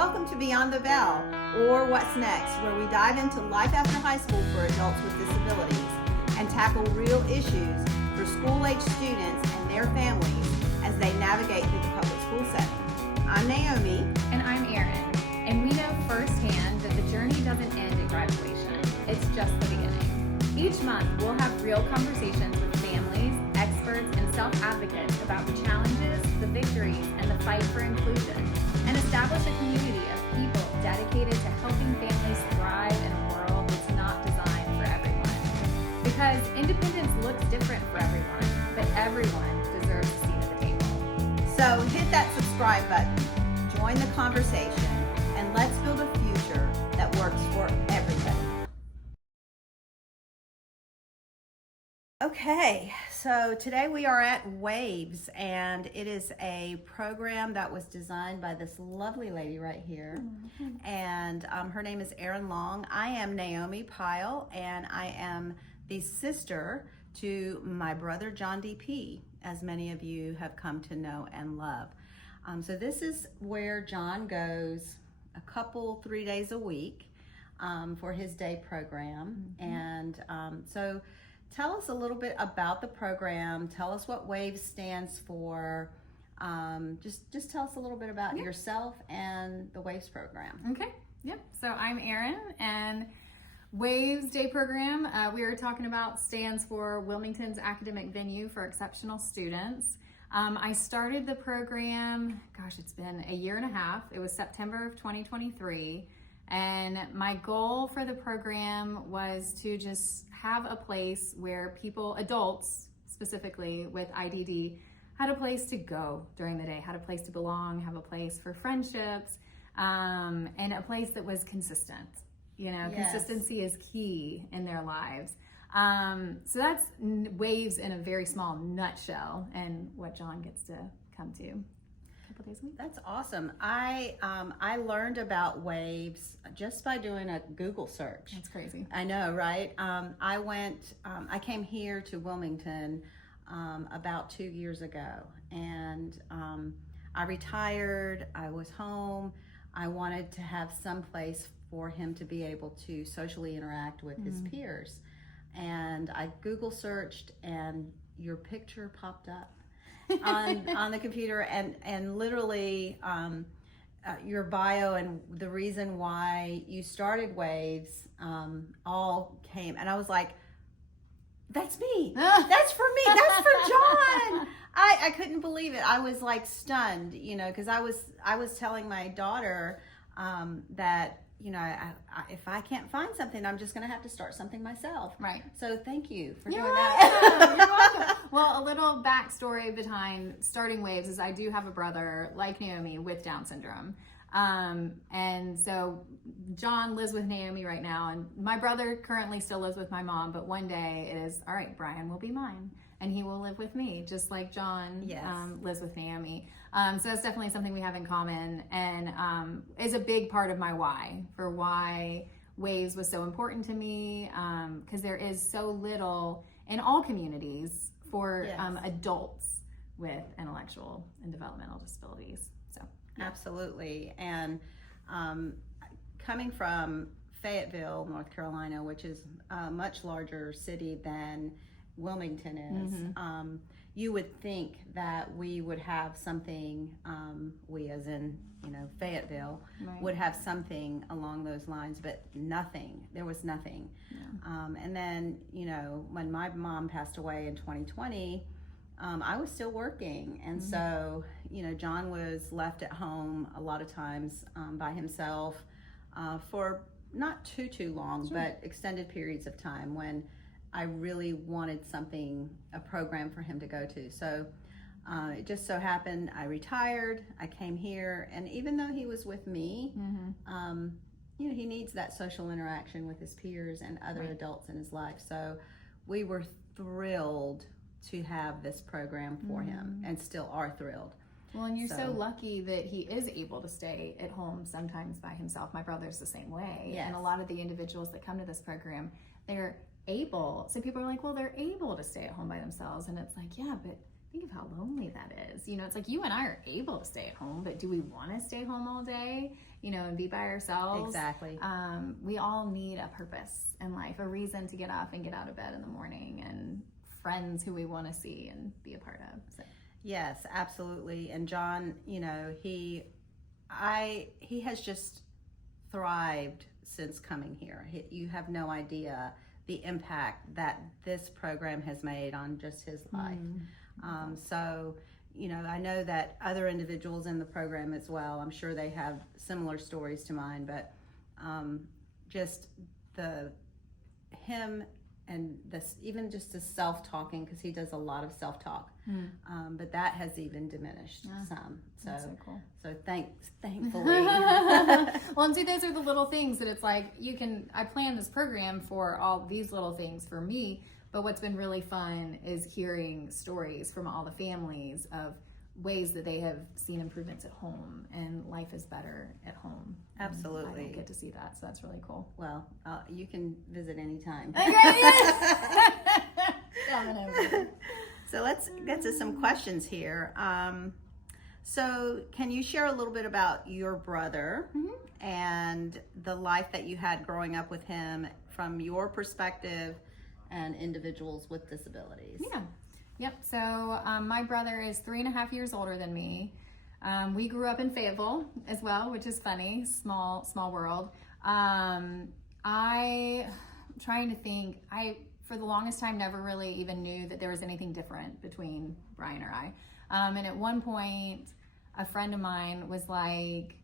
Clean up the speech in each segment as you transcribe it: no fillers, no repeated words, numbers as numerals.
Welcome to Beyond the Veil, or What's Next, where we dive into life after high school for adults with disabilities and tackle real issues for school-age students and their families as they navigate through the public school setting. I'm Naomi. And I'm Erin. And we know firsthand that the journey doesn't end at graduation. It's just the beginning. Each month, we'll have real conversations with families, experts, and self-advocates about the challenges, the victories, and the fight for inclusion, and establish a community of people dedicated to helping families thrive in a world that's not designed for everyone. Because independence looks different for everyone, but everyone deserves a seat at the table. So hit that subscribe button, join the conversation, and let's build a future that works for everybody. Okay, so today we are at W.A.V.E.S, and it is a program that was designed by this lovely lady right here. Mm-hmm. And her name is Erin Long. I am Naomi Pyle, and I am the sister to my brother JohnDP, as many of you have come to know and love. So this is where John goes 3 days a week for his day program. Mm-hmm. And so tell us a little bit about the program. Tell us what W.A.V.E.S stands for. Just tell us a little bit about yourself and the W.A.V.E.S program. Okay. Yep. So I'm Erin, and W.A.V.E.S Day Program, we were talking about, stands for Wilmington's Academic Venue for Exceptional Students. I started the program, it's been a year and a half. It was September of 2023. And my goal for the program was to just have a place where people, adults specifically with IDD, had a place to go during the day, had a place to belong, have a place for friendships, and a place that was consistent. You know, yes. Consistency is key in their lives. So that's W.A.V.E.S in a very small nutshell, and what John gets to come to a couple days a week. That's awesome. I learned about W.A.V.E.S just by doing a Google search. That's crazy. I know, right? I came here to Wilmington about 2 years ago, and I retired. I was home. I wanted to have some place for him to be able to socially interact with his peers. And I Google searched, and your picture popped up on the computer, and literally your bio and the reason why you started W.A.V.E.S all came, and I was like, that's me. That's for me. That's for John. I couldn't believe it. I was like stunned, because I was telling my daughter that, if I can't find something, I'm just going to have to start something myself. Right. So thank you for doing that. You're welcome. Well, a little backstory behind starting W.A.V.E.S is I do have a brother, like Naomi, with Down syndrome. And so John lives with Naomi right now, and my brother currently still lives with my mom, but one day it is, all right, Brian will be mine, and he will live with me, just like John lives with Naomi. So that's definitely something we have in common, and is a big part of my why, for why W.A.V.E.S was so important to me, because there is so little in all communities for adults with intellectual and developmental disabilities. So absolutely. And coming from Fayetteville, North Carolina, which is a much larger city than Wilmington is, you would think that we would have something, we as in, Fayetteville, would have something along those lines, but nothing. There was nothing. Yeah. And then, when my mom passed away in 2020, I was still working. And so, John was left at home a lot of times by himself for not too long, but extended periods of time when I really wanted a program for him to go to. So it just so happened I retired, I came here, and even though he was with me, he needs that social interaction with his peers and other adults in his life. So we were thrilled to have this program for him, and still are thrilled. Well, and you're so lucky that he is able to stay at home sometimes by himself. My brother's the same way. Yes. And a lot of the individuals that come to this program, they're able. So people are like, well, they're able to stay at home by themselves. And it's like, yeah, but think of how lonely that is. You know, it's like you and I are able to stay at home, but do we want to stay home all day, you know, and be by ourselves? Exactly. We all need a purpose in life, a reason to get up and get out of bed in the morning, and friends who we want to see and be a part of. So. Yes, absolutely. And John, you know, he has just thrived since coming here. You have no idea the impact that this program has made on just his life. So, you know, I know that other individuals in the program as well, I'm sure they have similar stories to mine, but just him and this, even just the self-talking, because he does a lot of self-talk, but that has even diminished some. So, that's so cool. So thankfully. Well, and see, those are the little things that it's like, I plan this program for all these little things for me, but what's been really fun is hearing stories from all the families of ways that they have seen improvements at home, and life is better at home. Absolutely. And I don't get to see that, so that's really cool. Well, you can visit anytime. So let's get to some questions here. So can you share a little bit about your brother and the life that you had growing up with him from your perspective and individuals with disabilities? Yeah. Yep. So my brother is 3.5 years older than me. We grew up in Fayetteville as well, which is funny. Small world. I'm trying to think. I, for the longest time, never really even knew that there was anything different between Brian or I. And at one point, a friend of mine was like,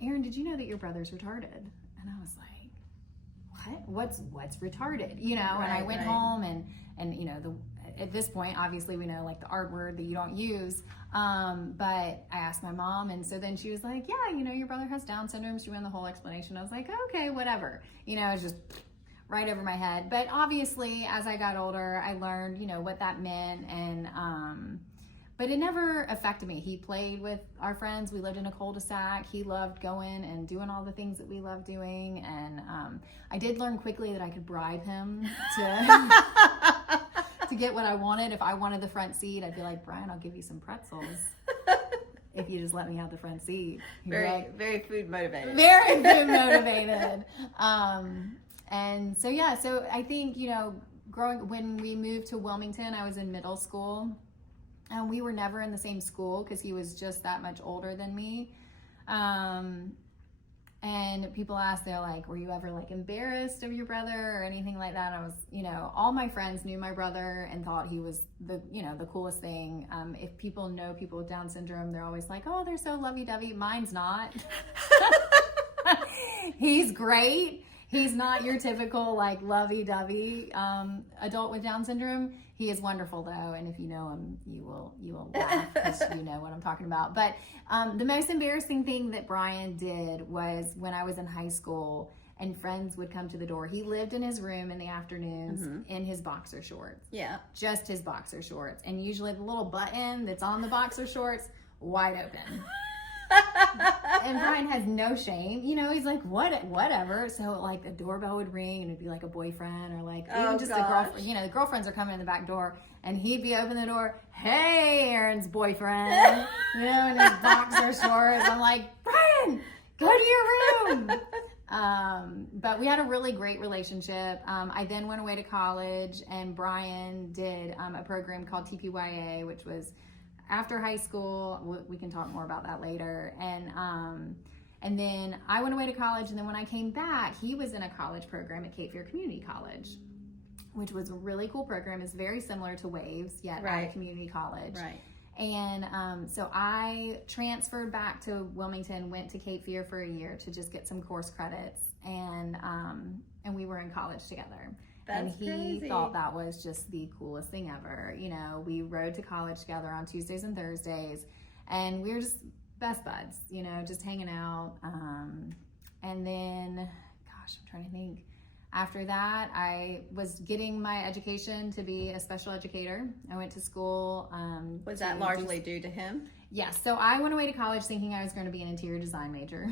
Erin, did you know that your brother's retarded? And I was like, what? What's retarded? You know, and I went home and you know, at this point, obviously we know like the R word that you don't use. But I asked my mom, and so then she was like, yeah, you know, your brother has Down syndrome. She went the whole explanation. I was like, okay, whatever. You know, it was just right over my head. But obviously, as I got older, I learned, you know, what that meant, and but it never affected me. He played with our friends. We lived in a cul-de-sac. He loved going and doing all the things that we love doing. And I did learn quickly that I could bribe him to get what I wanted. If I wanted the front seat, I'd be like, Brian, I'll give you some pretzels if you just let me have the front seat. Very food motivated. Very food motivated. And so, yeah, so I think, you know, when we moved to Wilmington, I was in middle school. And we were never in the same school because he was just that much older than me. And people asked, they're like, were you ever like embarrassed of your brother or anything like that? And I was, you know, all my friends knew my brother and thought he was the coolest thing. If people know people with Down syndrome, they're always like, oh, they're so lovey-dovey. Mine's not. He's great. He's not your typical like lovey-dovey adult with Down syndrome. He is wonderful though, and if you know him, you will laugh because you know what I'm talking about. But the most embarrassing thing that Brian did was when I was in high school and friends would come to the door. He lived in his room in the afternoons in his boxer shorts. Yeah. Just his boxer shorts. And usually the little button that's on the boxer shorts, wide open. And Brian has no shame, you know, he's like, whatever. So like the doorbell would ring and it'd be like a boyfriend or like even just a girlfriend, you know, the girlfriends are coming in the back door and he'd be opening the door, hey, Erin's boyfriend, you know, in his boxer shorts. I'm like, Brian, go to your room. But we had a really great relationship. I then went away to college and Brian did a program called TPYA, which was after high school. We can talk more about that later. And then I went away to college, and then when I came back, he was in a college program at Cape Fear Community College, which was a really cool program. It's very similar to W.A.V.E.S, yet at a community college. Right. And so I transferred back to Wilmington, went to Cape Fear for a year to just get some course credits, and we were in college together. That's and he crazy. Thought that was just the coolest thing ever. You know, we rode to college together on Tuesdays and Thursdays, and we were just best buds, you know, just hanging out. And then, gosh, I'm trying to think. After that, I was getting my education to be a special educator. I went to school. Was that largely due to him? Yes. So I went away to college thinking I was going to be an interior design major.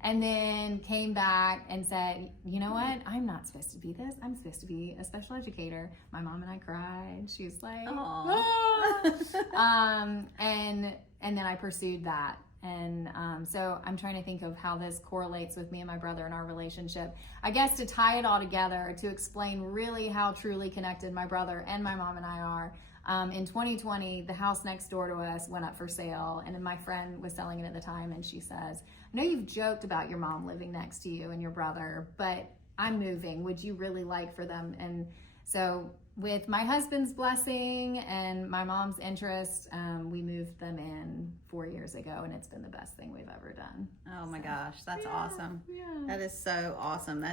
And then came back and said, you know what? I'm not supposed to be this. I'm supposed to be a special educator. My mom and I cried. She was like, ah. And then I pursued that. And so I'm trying to think of how this correlates with me and my brother and our relationship. I guess to tie it all together, to explain really how truly connected my brother and my mom and I are. In 2020, the house next door to us went up for sale, and then my friend was selling it at the time, and she says, I know you've joked about your mom living next to you and your brother, but I'm moving. Would you really like for them? And so with my husband's blessing and my mom's interest, we moved them in 4 years ago, and it's been the best thing we've ever done. Oh my gosh, that's awesome. Yeah. That is so awesome.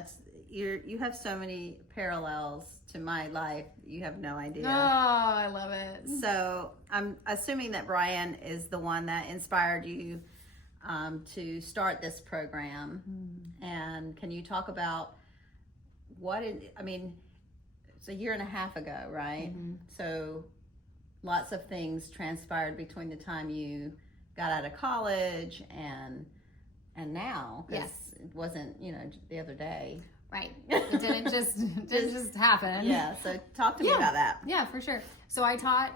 You have so many parallels to my life. You have no idea. Oh, I love it. So I'm assuming that Brian is the one that inspired you to start this program. And can you talk about it's a year and a half ago, right? So lots of things transpired between the time you got out of college and now. Yes. It wasn't, the other day. Right. It didn't just happen. Yeah. So talk to me about that. Yeah, for sure. So I taught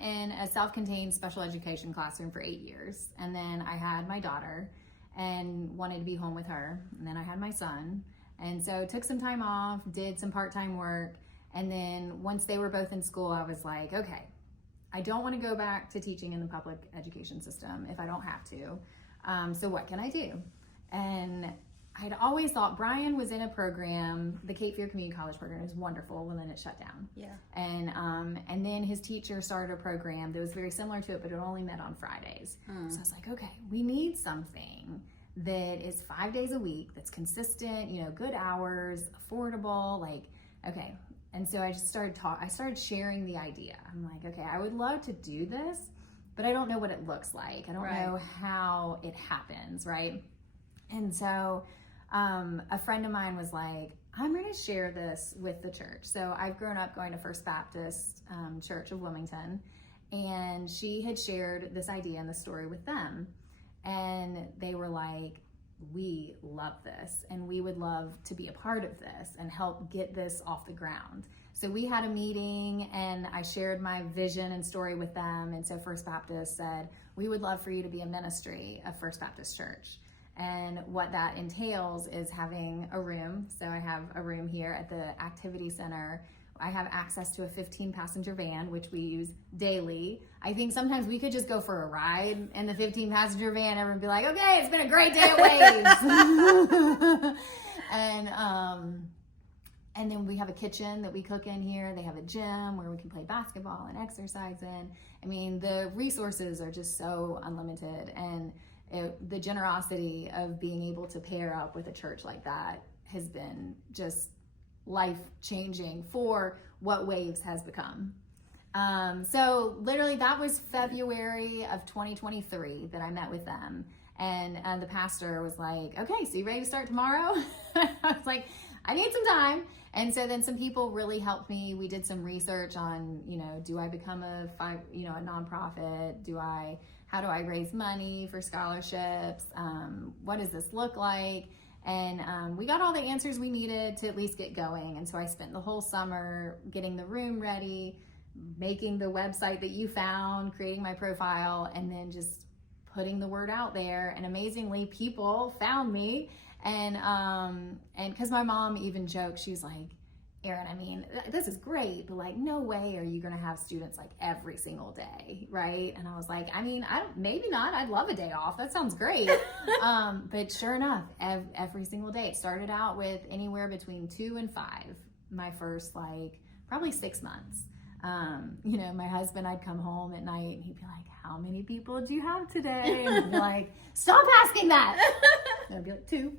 in a self-contained special education classroom for 8 years. And then I had my daughter and wanted to be home with her. And then I had my son. And so took some time off, did some part-time work. And then once they were both in school, I was like, okay, I don't want to go back to teaching in the public education system if I don't have to. So what can I do? And I'd always thought Brian was in a program, the Cape Fear Community College program is wonderful, and then it shut down. Yeah. And then his teacher started a program that was very similar to it, but it only met on Fridays. So I was like, okay, we need something that is 5 days a week, that's consistent, good hours, affordable, okay. And so I just started sharing the idea. I'm like, okay, I would love to do this, but I don't know what it looks like. I don't know how it happens, right? And so a friend of mine was like, I'm going to share this with the church. So I've grown up going to First Baptist Church of Wilmington, and she had shared this idea and the story with them. And they were like, we love this, and we would love to be a part of this and help get this off the ground. So we had a meeting, and I shared my vision and story with them. And so First Baptist said, we would love for you to be a ministry of First Baptist Church. And what that entails is having a room. So I have a room here at the activity center. I have access to a 15-passenger van, which we use daily. I think sometimes we could just go for a ride in the 15-passenger van. Everyone would be like, okay, it's been a great day at W.A.V.E.S. And then we have a kitchen that we cook in here. They have a gym where we can play basketball and exercise in. I mean, the resources are just so unlimited. And the generosity of being able to pair up with a church like that has been just life-changing for what W.A.V.E.S has become. So literally that was February of 2023 that I met with them. And the pastor was like, okay, so you ready to start tomorrow? I was like, I need some time. And so then some people really helped me. We did some research on, do I become a nonprofit? How do I raise money for scholarships? What does this look like? And we got all the answers we needed to at least get going. And so I spent the whole summer getting the room ready, making the website that you found, creating my profile, and then just putting the word out there. And amazingly, people found me. And because my mom even joked, she's like, Erin, I mean, this is great, but no way are you going to have students every single day, right? And I was like, I mean, maybe not. I'd love a day off. That sounds great. But sure enough, every single day. It started out with anywhere between 2 and 5, my first probably 6 months. My husband, I'd come home at night and he'd be like, how many people do you have today? And I'd be like, stop asking that. And I'd be like, 2.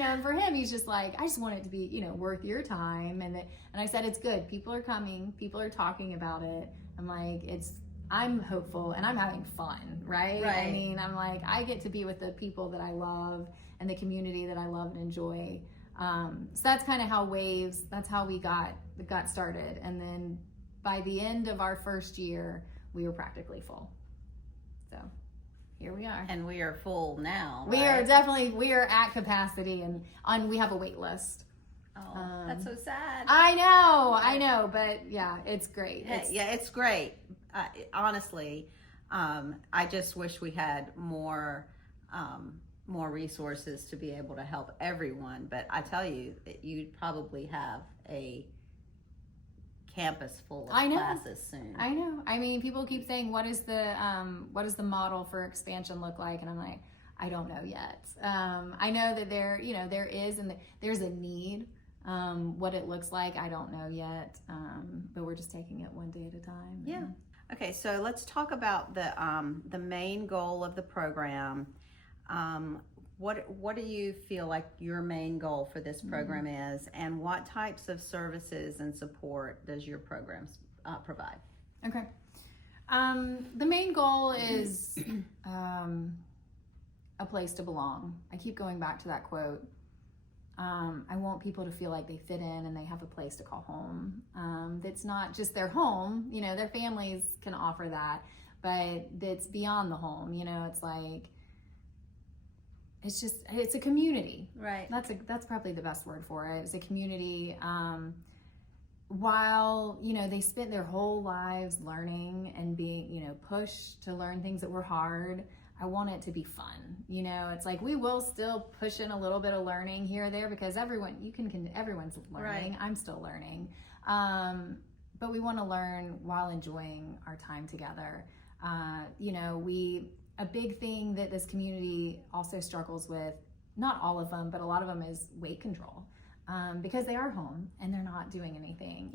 And for him, he's just like, I just want it to be, worth your time. And I said, it's good. People are coming. People are talking about it. I'm like, I'm hopeful and I'm having fun, right? I mean, I'm like, I get to be with the people that I love and the community that I love and enjoy. So that's kind of how W.A.V.E.S, that's how we got started. And then by the end of our first year, we were practically full. So here we are. And we are full now. We right? are at capacity, and we have a wait list. Oh, that's so sad. I know, but yeah, it's great. It's great. Honestly, I just wish we had more resources to be able to help everyone. But I tell you, you'd probably have a campus full of classes soon. I know. I mean, people keep saying, what does the model for expansion look like? And I'm like, I don't know yet. I know that there's a need. What it looks like, I don't know yet. But we're just taking it one day at a time. Yeah. Okay, so let's talk about the main goal of the program. What do you feel like your main goal for this program is, and what types of services and support does your program provide? Okay. The main goal is a place to belong. I keep going back to that quote. I want people to feel like they fit in and they have a place to call home. That's not just their home, their families can offer that, but that's beyond the home. It's like, it's a community. Right. That's probably the best word for it. It's a community. While, they spent their whole lives learning and being, pushed to learn things that were hard, I want it to be fun. It's like we will still push in a little bit of learning here or there because everyone's learning. Right. I'm still learning. But we want to learn while enjoying our time together. A big thing that this community also struggles with, not all of them, but a lot of them, is weight control. Because they are home and they're not doing anything,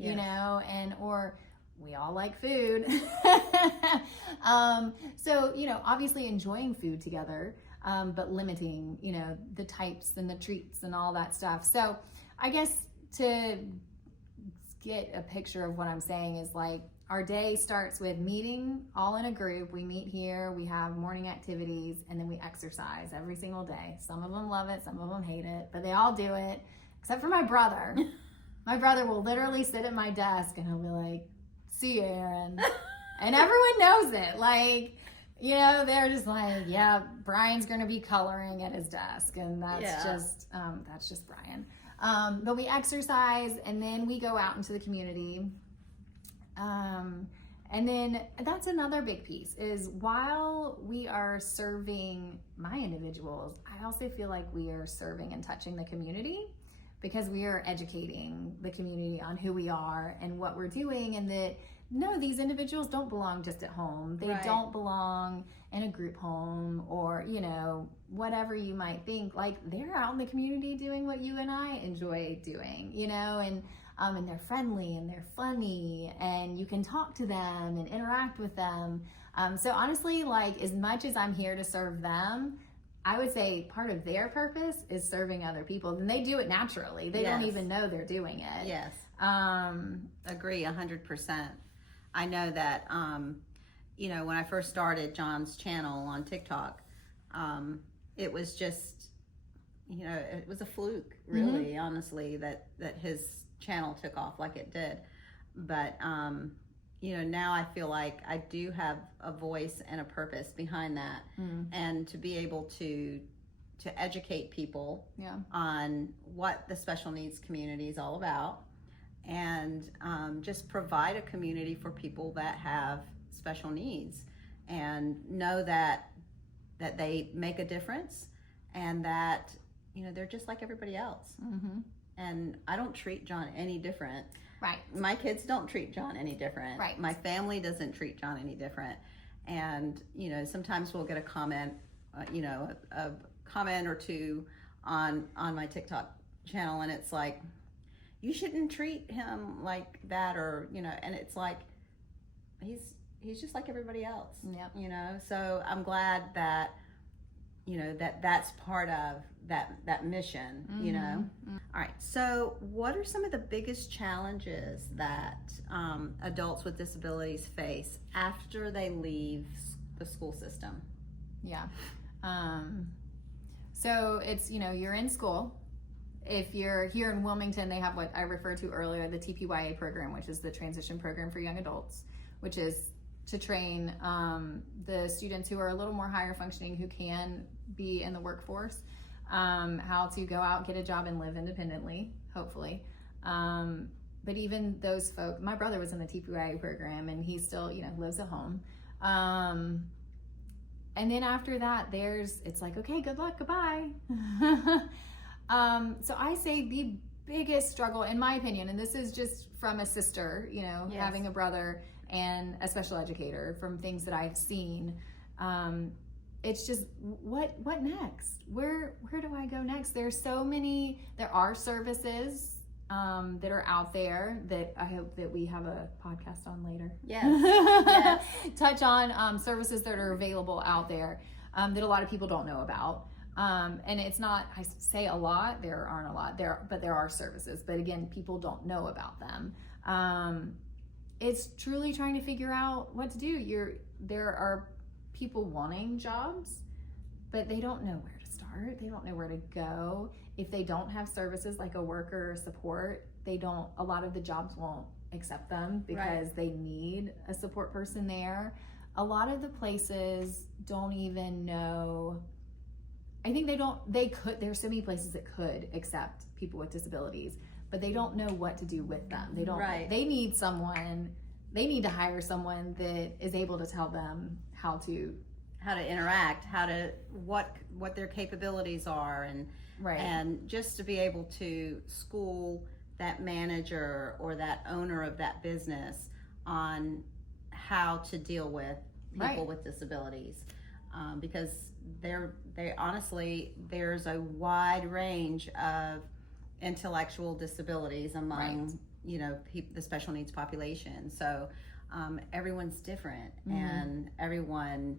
or we all like food. So, obviously enjoying food together, but limiting, the types and the treats and all that stuff. So I guess to get a picture of what I'm saying is like, our day starts with meeting all in a group. We meet here, we have morning activities, and then we exercise every single day. Some of them love it, some of them hate it, but they all do it, except for my brother. My brother will literally sit at my desk and he'll be like, "See you, Erin." And everyone knows it. Like, they're just like, yeah, Brian's going to be coloring at his desk. And that's just Brian. But we exercise and then we go out into the community. And then that's another big piece is while we are serving my individuals, I also feel like we are serving and touching the community because we are educating the community on who we are and what we're doing, and that no, these individuals don't belong just at home. They don't belong in a group home or, whatever you might think. Like, they're out in the community doing what you and I enjoy doing, and they're friendly and they're funny and you can talk to them and interact with them. So honestly, like, as much as I'm here to serve them, I would say part of their purpose is serving other people, and they do it naturally. They don't even know they're doing it. Yes. Agree 100%. I know that, when I first started John's channel on TikTok, it was just, it was a fluke, really, honestly, that his channel took off like it did. But, now I feel like I do have a voice and a purpose behind that, and to be able to educate people on what the special needs community is all about, and just provide a community for people that have special needs and know that they make a difference and that they're just like everybody else. And I don't treat John any different. Right. My kids don't treat John any different. Right. My family doesn't treat John any different. And sometimes we'll get a comment a comment or two on my TikTok channel, and it's like, you shouldn't treat him like that, or and it's like he's just like everybody else. So I'm glad that that's part of that mission. All right, so what are some of the biggest challenges that adults with disabilities face after they leave the school system? So it's you're in school. If you're here in Wilmington, they have what I referred to earlier, the TPYA program, which is the transition program for young adults, which is to train the students who are a little more higher functioning, who can be in the workforce, how to go out, get a job, and live independently, hopefully. But even those folks, my brother was in the TPYA program, and he still, lives at home. And then after that, it's like, okay, good luck, goodbye. So I say the biggest struggle, in my opinion, and this is just from a sister, Yes. having a brother and a special educator, from things that I've seen. It's just, what next? Where do I go next? There are services that are out there that I hope that we have a podcast on later. Yes. Yes. Touch on services that are available out there that a lot of people don't know about. And it's not, I say a lot, there aren't a lot there, but there are services. But again, people don't know about them. It's truly trying to figure out what to do. There are people wanting jobs, but they don't know where to start. They don't know where to go. If they don't have services like a worker or support, a lot of the jobs won't accept them because they need a support person there. A lot of the places don't even know. I think there's so many places that could accept people with disabilities, but they don't know what to do with them. They need to hire someone that is able to tell them how to interact, what their capabilities are, and just to be able to school that manager or that owner of that business on how to deal with people with disabilities, because there's a wide range of intellectual disabilities among the special needs population. So everyone's different, and everyone,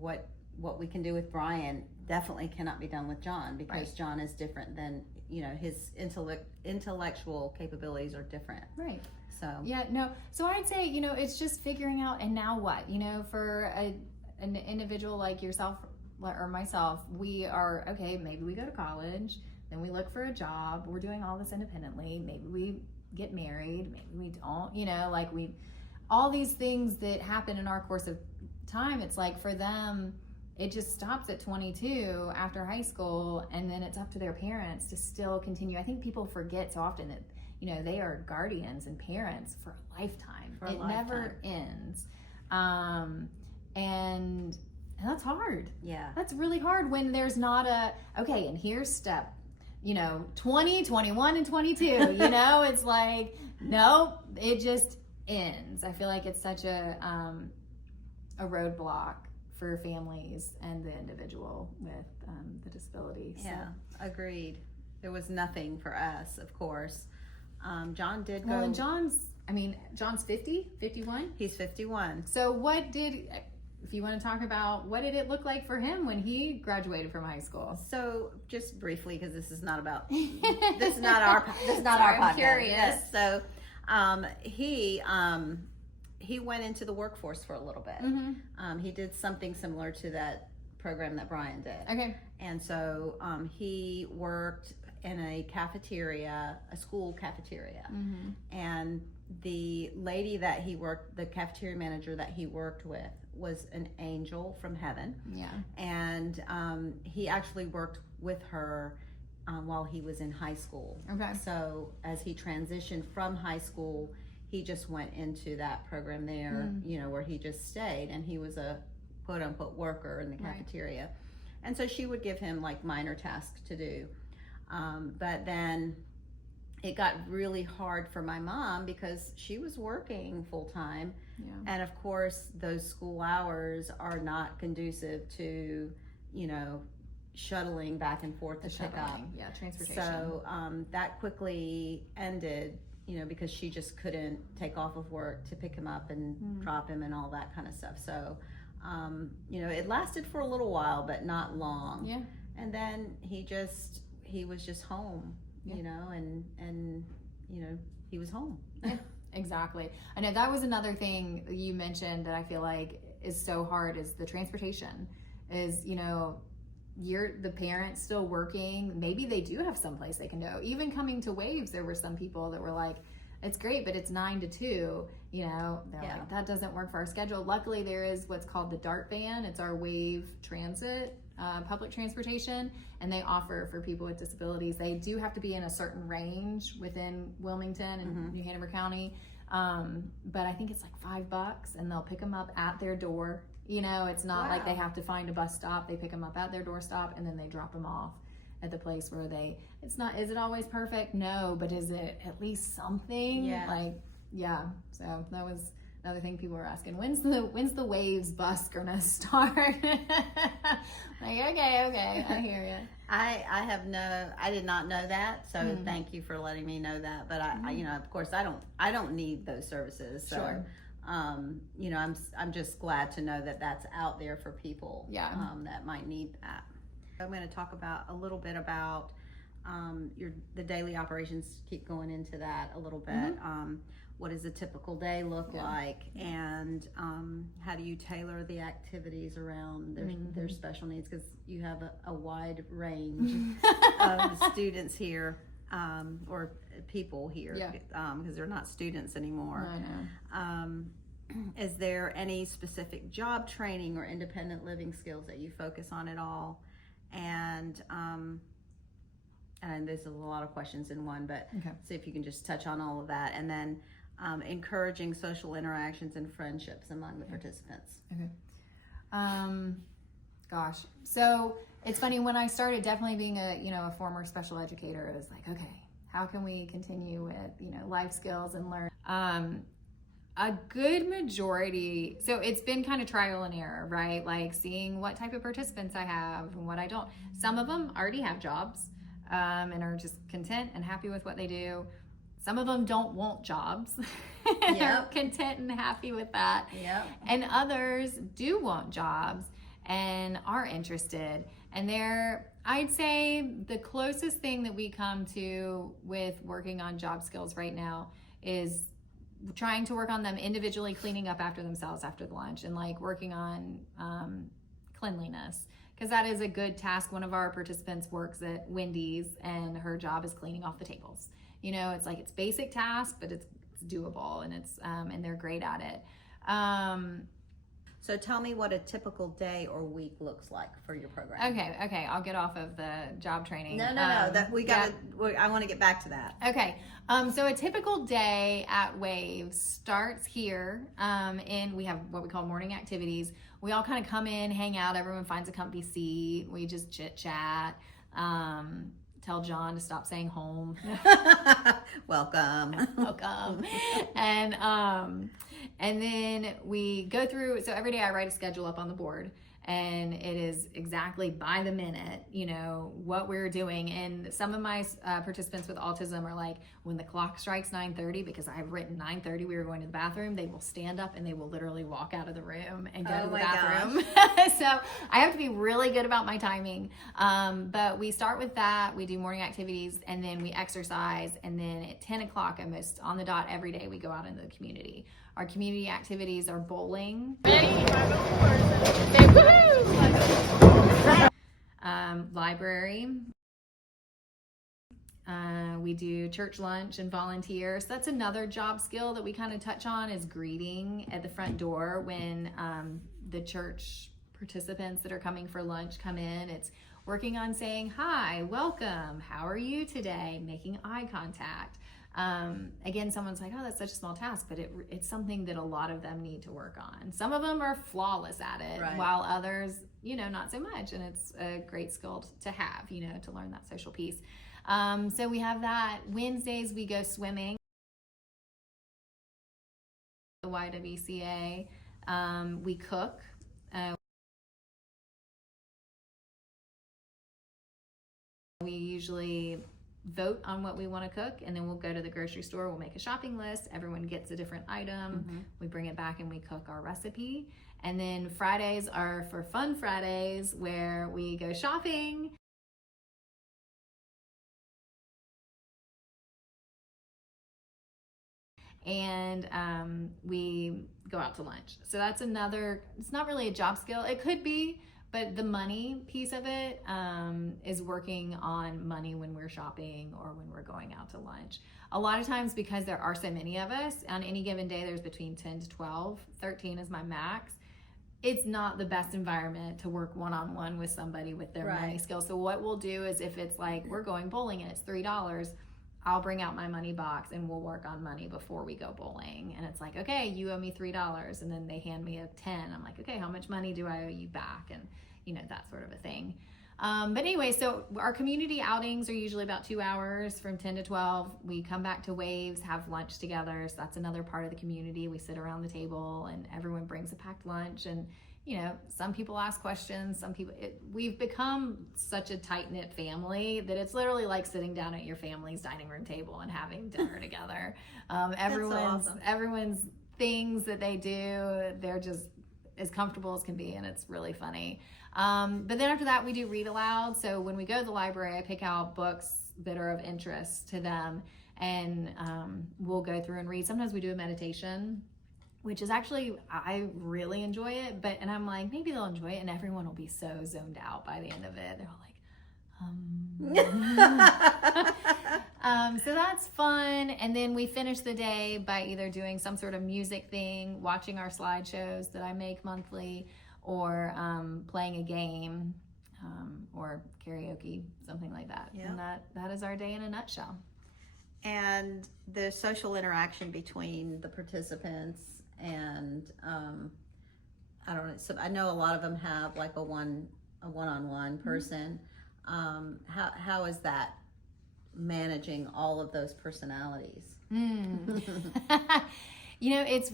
what we can do with Brian definitely cannot be done with John, because John is different than his intellectual capabilities are different. Right. So so I'd say it's just figuring out, and now what, for an individual like yourself or myself, we are okay. Maybe we go to college, then we look for a job. We're doing all this independently. Maybe we get married. Maybe we don't. All these things that happen in our course of time. It's like for them, it just stops at 22 after high school, and then it's up to their parents to still continue. I think people forget so often that they are guardians and parents for a lifetime. Never ends. And that's hard. Yeah. That's really hard when there's not okay, and here's step, 20, 21, and 22, it's like, nope, it just ends. I feel like it's such a roadblock for families and the individual with the disability. So. Yeah, agreed. There was nothing for us, of course. John did go. Well, and John's 50, 51? He's 51. So if you want to talk about, what did it look like for him when he graduated from high school? So just briefly, because this is not our podcast. I'm curious. Yes. So he went into the workforce for a little bit. Mm-hmm. He did something similar to that program that Brian did. Okay. And so he worked in a school cafeteria. Mm-hmm. And the lady the cafeteria manager that he worked with was an angel from heaven. Yeah. And he actually worked with her while he was in high school. Okay. So as he transitioned from high school, he just went into that program there, where he just stayed, and he was a quote unquote worker in the cafeteria. Right. And so she would give him like minor tasks to do. But then it got really hard for my mom because she was working full time. Yeah. And of course, those school hours are not conducive to, shuttling back and forth to pick up. Yeah, transportation. So that quickly ended, because she just couldn't take off of work to pick him up and drop him and all that kind of stuff. So, it lasted for a little while, but not long. Yeah. And then he was just home, and he was home. Yeah, exactly. I know that was another thing you mentioned that I feel like is so hard, is the transportation. Is, you're the parent still working. Maybe they do have someplace they can go. Even coming to W.A.V.E.S, there were some people that were like, it's great, but it's 9 to 2, you know, they're Yeah. like, that doesn't work for our schedule. Luckily, there is what's called the DART van. It's our WAVE transit, public transportation, and they offer for people with disabilities. They do have to be in a certain range within Wilmington and New Hanover County. But I think it's like $5 and they'll pick them up at their door. You know, it's not like they have to find a bus stop. They pick them up at their doorstop and then they drop them off at the place where is it always perfect? No, but is it at least something? Yeah. Like, yeah. So that was another thing people were asking. When's the W.A.V.E.S bus gonna start? Like, okay, I hear you. I did not know that, so thank you for letting me know that. But I you know, of course, I don't need those services. So, Sure. you know, I'm just glad to know that that's out there for people. Yeah. That might need that. I'm going to talk about a little bit about the daily operations. Keep going into that a little bit. What does a typical day look like, and how do you tailor the activities around their special needs? Because you have a wide range of students here, or people here, because they're not students anymore. I know. Is there any specific job training or independent living skills that you focus on at all? And there's a lot of questions in one, but see if you can just touch on all of that. And then encouraging social interactions and friendships among the participants. Okay. Gosh. So it's funny, when I started definitely being a former special educator, it was like, okay, how can we continue with, life skills and learn? A good majority, so it's been kind of trial and error, right? Like seeing what type of participants I have and what I don't. Some of them already have jobs and are just content and happy with what they do. Some of them don't want jobs and are content and happy with that. Yep. And others do want jobs and are interested. And I'd say the closest thing that we come to with working on job skills right now is trying to work on them individually cleaning up after themselves after the lunch, and like working on cleanliness, because that is a good task. One of our participants works at Wendy's and her job is cleaning off the tables. It's like, it's basic task, but it's doable, and it's and they're great at it. So tell me what a typical day or week looks like for your program. Okay. I'll get off of the job training. No. I want to get back to that. Okay. So a typical day at W.A.V.E.S starts here. We have what we call morning activities. We all kind of come in, hang out. Everyone finds a comfy seat. We just chit chat. Tell John to stop saying home. Welcome. And then we go through, so every day I write a schedule up on the board, and it is exactly by the minute, what we're doing. And some of my participants with autism are like, when the clock strikes 9:30, because I've written 9:30, we were going to the bathroom, they will stand up and they will literally walk out of the room and go to the bathroom. So I have to be really good about my timing. But we start with that. We do morning activities, and then we exercise. And then at 10 o'clock, almost on the dot every day, we go out into the community. Our community activities are bowling, library. We do church lunch and volunteer. So that's another job skill that we kind of touch on, is greeting at the front door when the church participants that are coming for lunch come in. It's working on saying, hi, welcome, how are you today? Making eye contact. Again, someone's like, oh, that's such a small task, but it's something that a lot of them need to work on. Some of them are flawless at it, while others, not so much. And it's a great skill to have, to learn that social piece. So we have that. Wednesdays, we go swimming. The Y.W.C.A. We cook. We usually vote on what we want to cook, and then we'll go to the grocery store, we'll make a shopping list, everyone gets a different item, we bring it back and we cook our recipe. And then Fridays are for fun Fridays, where we go shopping and we go out to lunch. So that's another, it's not really a job skill, it could be, But the money piece of it is working on money when we're shopping or when we're going out to lunch. A lot of times, because there are so many of us, on any given day there's between 10 to 12, 13 is my max. It's not the best environment to work one-on-one with somebody with their money skills. So what we'll do is, if it's like we're going bowling and it's $3, I'll bring out my money box and we'll work on money before we go bowling. And it's like, okay, you owe me $3. And then they hand me a 10. I'm like, okay, how much money do I owe you back? And that sort of a thing. But anyway, so our community outings are usually about 2 hours from 10 to 12. We come back to W.A.V.E.S, have lunch together. So that's another part of the community. We sit around the table and everyone brings a packed lunch. And, some people ask questions. We've become such a tight-knit family that it's literally like sitting down at your family's dining room table and having dinner together. Everyone's things that they do, they're just as comfortable as can be, and it's really funny. But then after that, we do read aloud. So when we go to the library, I pick out books that are of interest to them, and we'll go through and read. Sometimes we do a meditation, which is actually, I really enjoy it. And I'm like, maybe they'll enjoy it, and everyone will be so zoned out by the end of it. They're all like, so that's fun. And then we finish the day by either doing some sort of music thing, watching our slideshows that I make monthly, or playing a game, or karaoke, something like that. Yeah. And that is our day in a nutshell. And the social interaction between the participants and I don't know. So I know a lot of them have like a one-on-one person. How is that managing all of those personalities? It's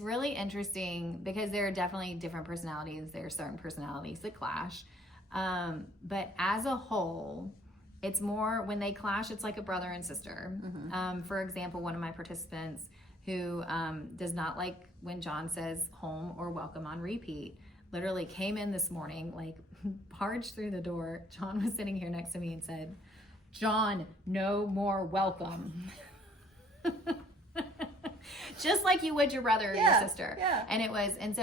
really interesting, because there are definitely different personalities. There are certain personalities that clash. But as a whole, it's more, when they clash, it's like a brother and sister. For example, one of my participants who does not like when John says home or welcome on repeat, literally came in this morning, like barged through the door. John was sitting here next to me and said, "John, no more welcome." Just like you would your brother or your sister. Yeah.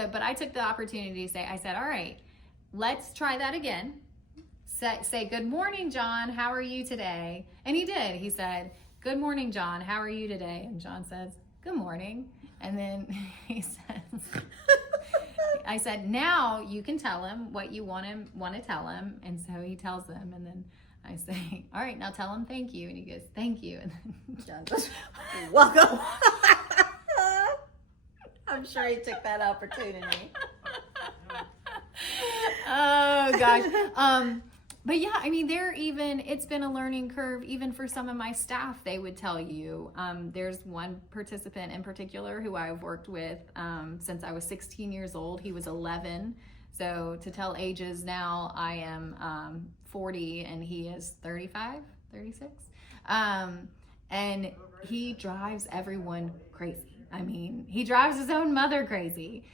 But I took the opportunity to say, I said, all right, let's try that again. Say, "Good morning, John. How are you today?" And he did. He said, "Good morning, John. How are you today?" And John says, "Good morning." And then he says, I said, "Now you can tell him what you want to tell him." And so he tells them, and then I say, "All right, now tell him thank you." And he goes, "Thank you." And then John goes, "Welcome." I'm sure he took that opportunity. Oh gosh. But yeah, I mean, it's been a learning curve even for some of my staff. They would tell you, there's one participant in particular who I've worked with since I was 16 years old. He was 11. So to tell ages now, I am 40 and he is 35, 36. And he drives everyone crazy. I mean, he drives his own mother crazy.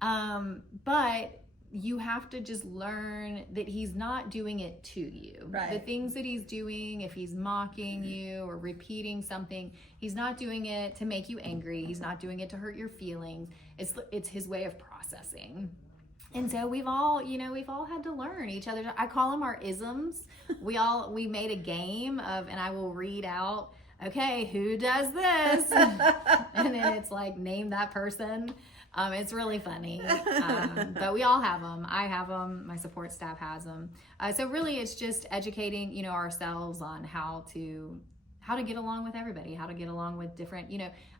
But you have to just learn that he's not doing it to you. Right. The things that he's doing, if he's mocking you or repeating something, he's not doing it to make you angry. He's not doing it to hurt your feelings. It's his way of processing. And so we've all had to learn each other. I call them our isms. We made a game of, and I will read out, okay, who does this? And then it's like, name that person. It's really funny, but we all have them. I have them. My support staff has them. So really, it's just educating, ourselves on how to get along with everybody, how to get along with different.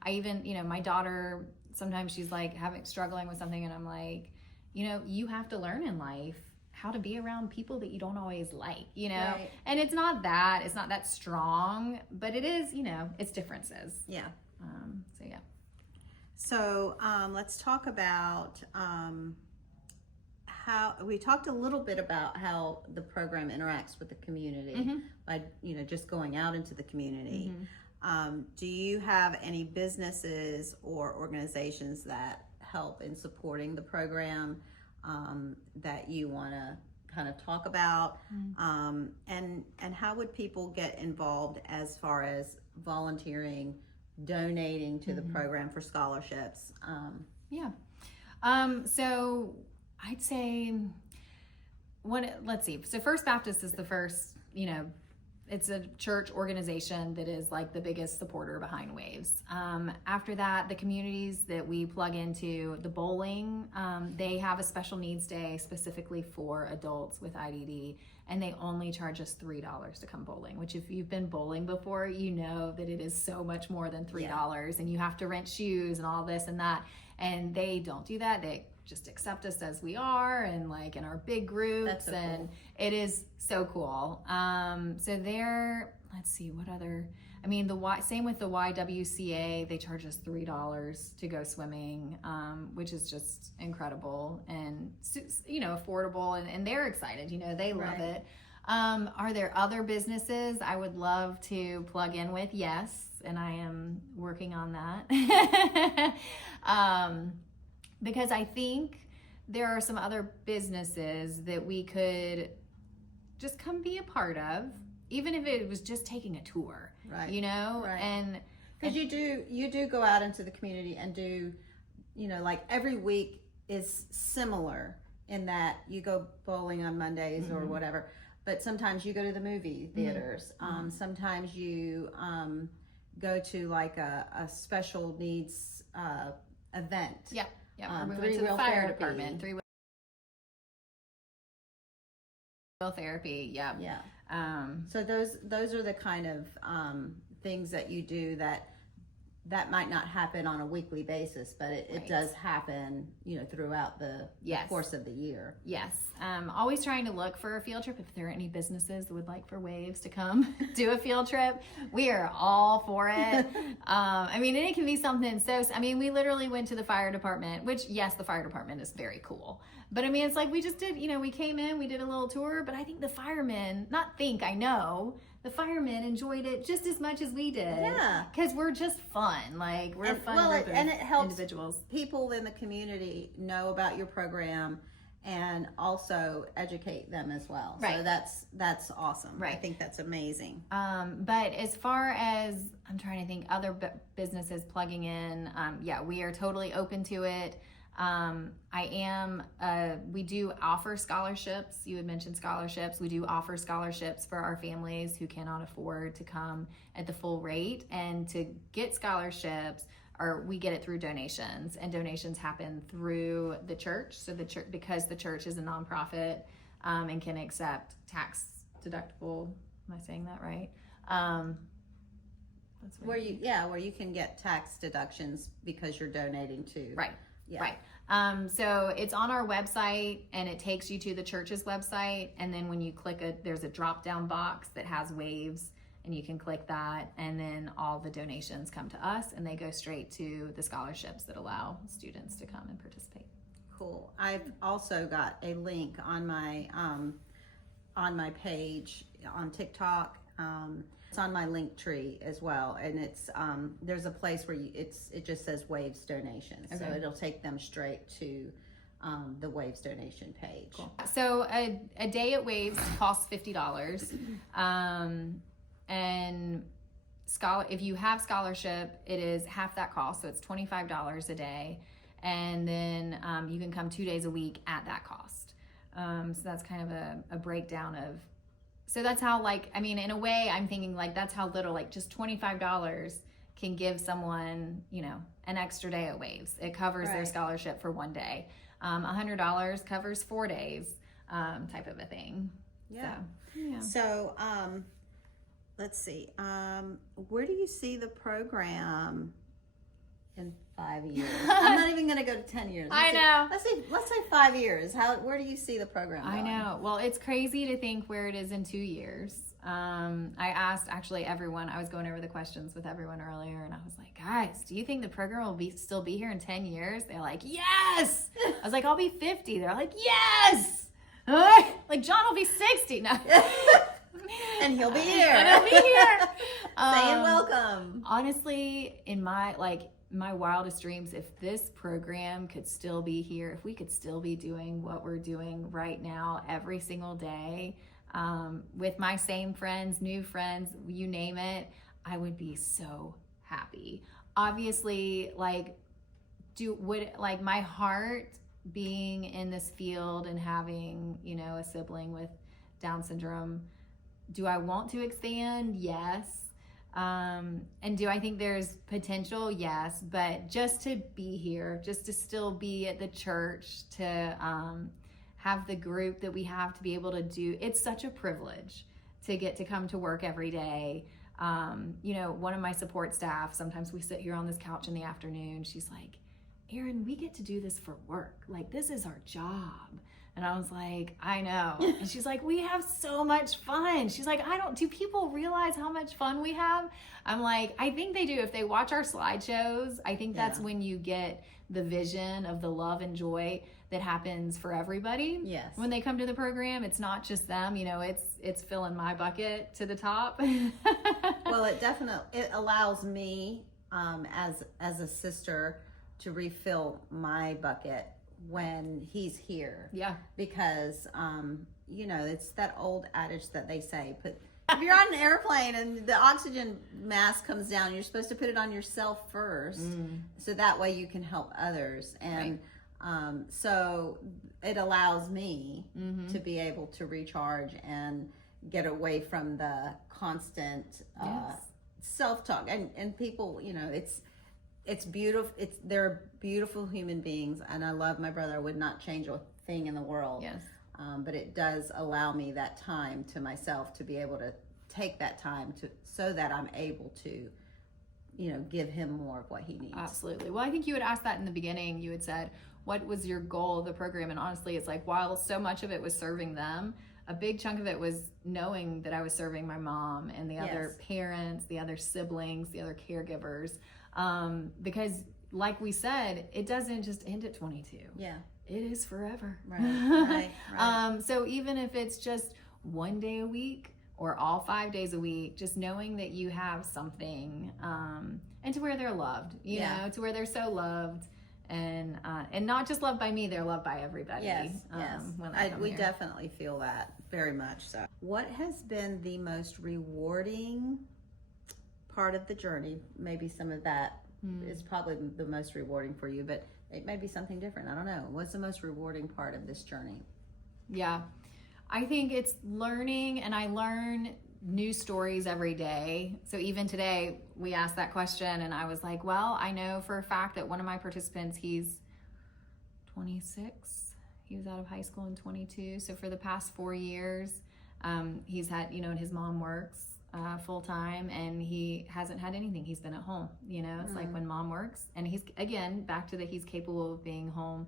I even, my daughter, sometimes she's like struggling with something, and I'm like, you have to learn in life how to be around people that you don't always like, Right. And it's not that strong, but it is, it's differences. Yeah. So yeah. So let's talk about how we talked a little bit about how the program interacts with the community by just going out into the community. Do you have any businesses or organizations that help in supporting the program that you want to kind of talk about? And how would people get involved as far as volunteering, donating to the program for scholarships? So I'd say let's see. So First Baptist is the first, it's a church organization that is like the biggest supporter behind W.A.V.E.S. After that, the communities that we plug into, the bowling, they have a special needs day specifically for adults with IDD, and they only charge us $3 to come bowling, which if you've been bowling before, you know that it is so much more than $3, and you have to rent shoes and all this and that, and they don't do that. They just accept us as we are, and like in our big groups. So and cool. It is so cool. So there, let's see what other, same with the YWCA, they charge us $3 to go swimming, which is just incredible and, affordable, and they're excited, they love it. Are there other businesses I would love to plug in with? Yes. And I am working on that. Because I think there are some other businesses that we could just come be a part of, even if it was just taking a tour, right? Right. And because you do go out into the community and do, like every week is similar in that you go bowling on Mondays or whatever, but sometimes you go to the movie theaters. Sometimes you go to like a special needs event. Yeah. Yeah, we went to the fire department, three-wheel therapy. Yeah. Yeah. So those are the kind of things that you do that might not happen on a weekly basis, but it does happen, throughout the course of the year. Yes. Always trying to look for a field trip. If there are any businesses that would like for W.A.V.E.S to come do a field trip, we are all for it. And it can be something we literally went to the fire department, which, yes, the fire department is very cool. But it's like we just did, we came in, we did a little tour, but I think the firemen, I know, the firemen enjoyed it just as much as we did. Yeah. Because we're just fun. Like, we're fun group of and it helps individuals. People in the community know about your program and also educate them as well. Right. So that's awesome. Right. I think that's amazing. But as far as, I'm trying to think, other businesses plugging in, we are totally open to it. We do offer scholarships. You had mentioned scholarships. We do offer scholarships for our families who cannot afford to come at the full rate, and to get scholarships, or we get it through donations, and donations happen through the church. So the church, because the church is a nonprofit, and can accept tax deductible. Am I saying that right? That's where you can get tax deductions because you're donating to. Right. Yeah. Right. So it's on our website, and it takes you to the church's website. And then when you click there's a drop down box that has W.A.V.E.S, and you can click that. And then all the donations come to us, and they go straight to the scholarships that allow students to come and participate. Cool. I've also got a link on my page on TikTok. It's on my link tree as well, and it's there's a place where it just says W.A.V.E.S donations, so it'll take them straight to the W.A.V.E.S donation page. Cool. So a day at W.A.V.E.S costs $50, and if you have scholarship, it is half that cost, so it's $25 a day, and then you can come 2 days a week at that cost. So that's kind of a breakdown of. So that's how, in a way, I'm thinking that's how little, just $25 can give someone, an extra day at W.A.V.E.S. It covers their scholarship for 1 day. $100 covers 4 days, type of a thing. Yeah. So let's see. Where do you see the program in 5 years? I'm not even going to go to 10 years. I know. Let's say 5 years. Where do you see the program going? I know. Well, it's crazy to think where it is in 2 years. I asked actually everyone. I was going over the questions with everyone earlier, and I was like, guys, do you think the program will still be here in 10 years? They're like, yes. I was like, I'll be 50. They're like, yes. Like John will be 60. No. And he'll be here. Saying welcome. Honestly, in my wildest dreams, if this program could still be here, if we could still be doing what we're doing right now every single day, with my same friends, new friends, you name it, I would be so happy. Obviously, my heart being in this field and having, you know, a sibling with Down syndrome, do I want to expand? Yes. And do I think there's potential? Yes. But just to be here, just to still be at the church, to have the group that we have, to be able to do, it's such a privilege to get to come to work every day. You know, one of my support staff, sometimes we sit here on this couch in the afternoon. She's like, Erin, we get to do this for work. Like, this is our job. And I was like, I know. And she's like, we have so much fun. She's like, do people realize how much fun we have? I'm like, I think they do. If they watch our slideshows, I think that's when you get the vision of the love and joy that happens for everybody. Yes. When they come to the program, it's not just them, you know, it's filling my bucket to the top. Well, it allows me, as a sister, to refill my bucket when he's here. Yeah. Because, you know, it's that old adage that they say, if you're on an airplane and the oxygen mask comes down, you're supposed to put it on yourself first. So that way you can help others. And so it allows me to be able to recharge and get away from the constant self-talk. And people, you know, it's beautiful. They're beautiful human beings, and I love my brother. I would not change a thing in the world. Yes. But it does allow me that time to myself to be able to take that time so that I'm able to, you know, give him more of what he needs. Absolutely. Well, I think you had asked that in the beginning. You had said, what was your goal of the program? And honestly, it's like, while so much of it was serving them, a big chunk of it was knowing that I was serving my mom and the other parents, the other siblings, the other caregivers. Because like we said, it doesn't just end at 22. Yeah. It is forever. Right. So even if it's just one day a week or all 5 days a week, just knowing that you have something, and to where they're loved, you know, to where they're so loved, and not just loved by me, they're loved by everybody. Yes. When they come We here. definitely feel that very much. So, what has been the most rewarding part of the journey? Maybe some of that is probably the most rewarding for you, but it may be something different. I don't know. What's the most rewarding part of this journey? Yeah, I think it's learning, and I learn new stories every day. So even today we asked that question, and I was like, well, I know for a fact that one of my participants, he's 26. He was out of high school in 22. So for the past 4 years, he's had, you know, and his mom works full time, and he hasn't had anything. He's been at home, you know. It's like when mom works, and he's, again, back to that he's capable of being home,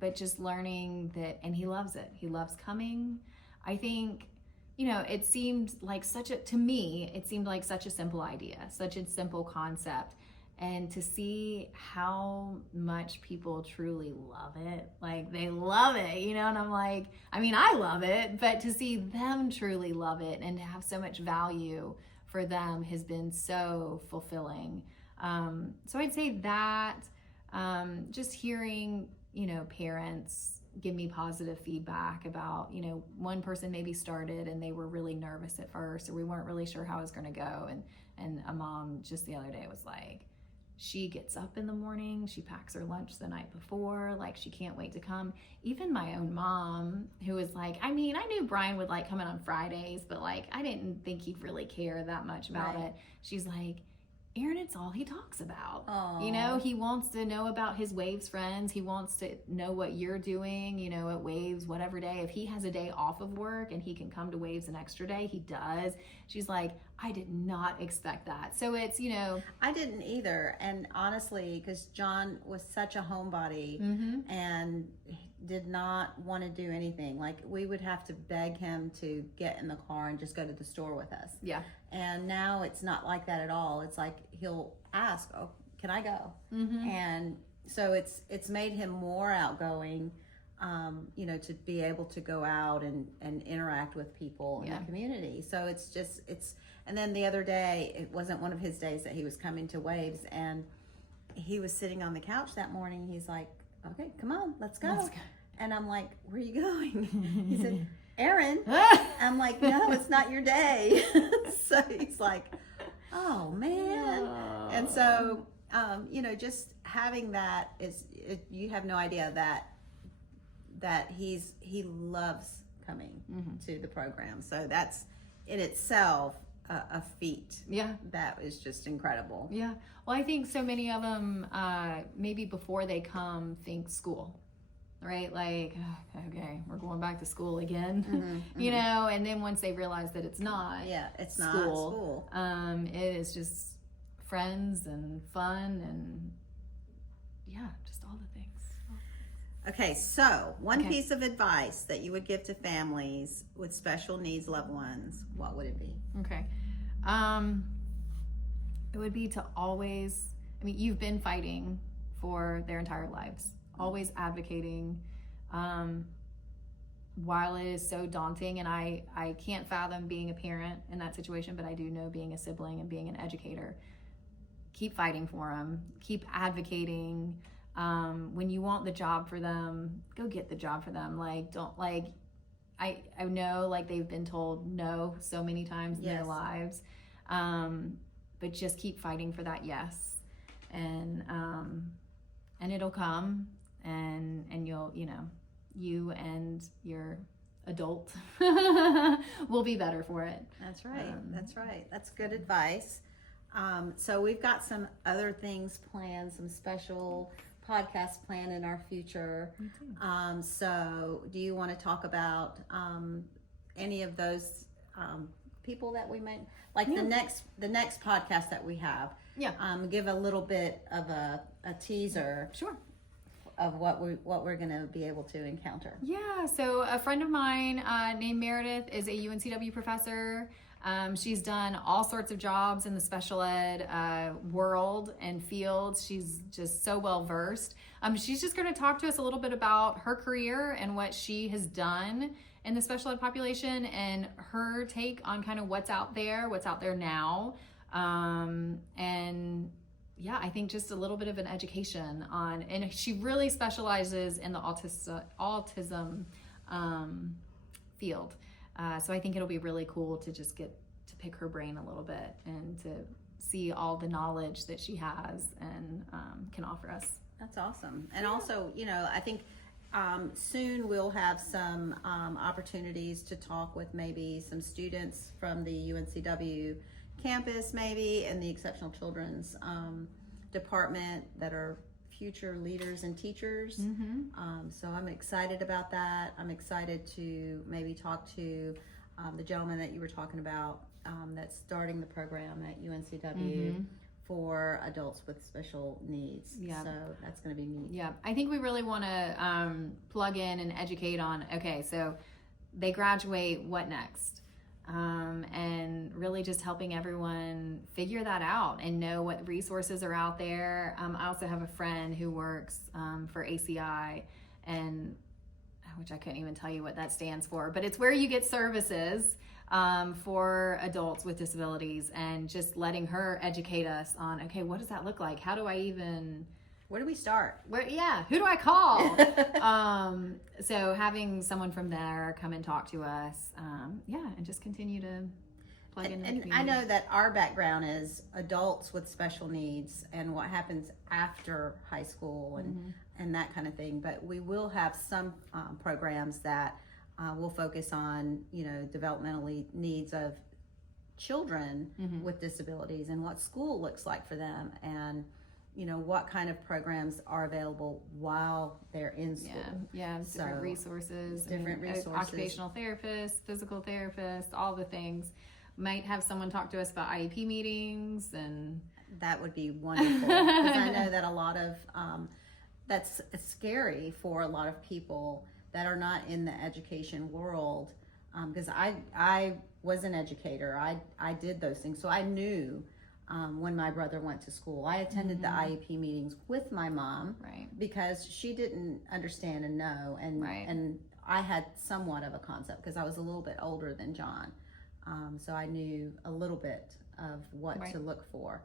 but just learning that, and he loves it. He loves coming. I think, you know, it seemed like to me it seemed like such a simple idea, such a simple concept, and to see how much people truly love it, like they love it, you know. And I'm like, I mean, I love it, but to see them truly love it and to have so much value for them has been so fulfilling. So I'd say that, just hearing, you know, parents give me positive feedback about, you know, one person maybe started and they were really nervous at first, or we weren't really sure how it was going to go, and a mom just the other day was like, she gets up in the morning, she packs her lunch the night before, like she can't wait to come. Even my own mom, who was like, I mean, I knew Brian would like come in on Fridays, but like I didn't think he'd really care that much about it. She's like, Erin, it's all he talks about. Aww. You know, he wants to know about his W.A.V.E.S friends. He wants to know what you're doing, you know, at W.A.V.E.S, whatever day. If he has a day off of work and he can come to W.A.V.E.S an extra day, he does. She's like, I did not expect that. So it's, you know. I didn't either. And honestly, because John was such a homebody and did not want to do anything. Like, we would have to beg him to get in the car and just go to the store with us. Yeah. And now it's not like that at all. It's like he'll ask, oh, can I go? And so it's made him more outgoing, you know, to be able to go out and interact with people in the community. So it's and then the other day, it wasn't one of his days that he was coming to W.A.V.E.S, and he was sitting on the couch that morning. He's like, okay, come on, let's go. And I'm like, where are you going? He said, Erin. I'm like, no, it's not your day. So he's like, oh man. And so, you know, just having that you have no idea that he loves coming to the program. So that's in itself a feat. Yeah. That is just incredible. Yeah. Well, I think so many of them, maybe before they come, think school, right? Like, okay, we're going back to school again, you know, and then once they realize that it's not, it's school, not school. It is just friends and fun and just all the things. Okay, so one piece of advice that you would give to families with special needs loved ones, what would it be? Okay. It would be to always, you've been fighting for their entire lives, always advocating, while it is so daunting, and I can't fathom being a parent in that situation, but I do know being a sibling and being an educator. Keep fighting for them, keep advocating. When you want the job for them, go get the job for them. Like, don't, like, I know, like, they've been told no so many times in their lives, but just keep fighting for that yes, and it'll come, and you'll, you and your adult will be better for it. That's right. That's right. That's good advice. So we've got some other things planned, some special podcast planned in our future. So do you want to talk about any of those people that we might like? The next podcast that we have, give a little bit of a teaser of what we're going to be able to encounter. So a friend of mine named Meredith is a UNCW professor. She's done all sorts of jobs in the special ed world and field. She's just so well versed. She's just going to talk to us a little bit about her career and what she has done in the special ed population and her take on kind of what's out there now. I think just a little bit of an education on, and she really specializes in the autism field. So I think it'll be really cool to just get to pick her brain a little bit and to see all the knowledge that she has and can offer us. That's awesome. And also, I think soon we'll have some opportunities to talk with maybe some students from the UNCW campus, maybe, and the Exceptional Children's department that are future leaders and teachers. So I'm excited about that. I'm excited to maybe talk to the gentleman that you were talking about that's starting the program at UNCW for adults with special needs. So that's going to be neat. I think we really want to plug in and educate on, okay, so they graduate, what next? And really just helping everyone figure that out and know what resources are out there. I also have a friend who works for ACI, and which I couldn't even tell you what that stands for, but it's where you get services for adults with disabilities, and just letting her educate us on, okay, what does that look like? How do I even... Where do we start? Who do I call? So having someone from there come and talk to us, and just continue to plug in. And I know that our background is adults with special needs and what happens after high school and that kind of thing. But we will have some programs that will focus on, developmental needs of children with disabilities and what school looks like for them, and what kind of programs are available while they're in school. Different resources. Occupational therapists, physical therapists, all the things. Might have someone talk to us about IEP meetings, and that would be wonderful, because I know that a lot of that's scary for a lot of people that are not in the education world, because I was an educator. I did those things, so I knew when my brother went to school. I attended the IEP meetings with my mom, because she didn't understand and know, and I had somewhat of a concept because I was a little bit older than John, so I knew a little bit of what to look for,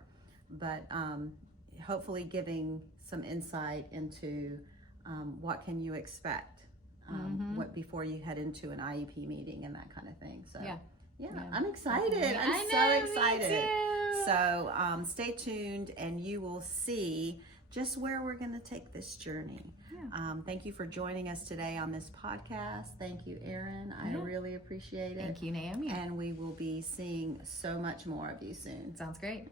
but hopefully giving some insight into what can you expect what before you head into an IEP meeting and that kind of thing. So I'm excited. I'm so excited. So stay tuned, and you will see just where we're going to take this journey. Yeah. Thank you for joining us today on this podcast. Thank you, Erin. I really appreciate it. Thank you, Naomi. And we will be seeing so much more of you soon. Sounds great.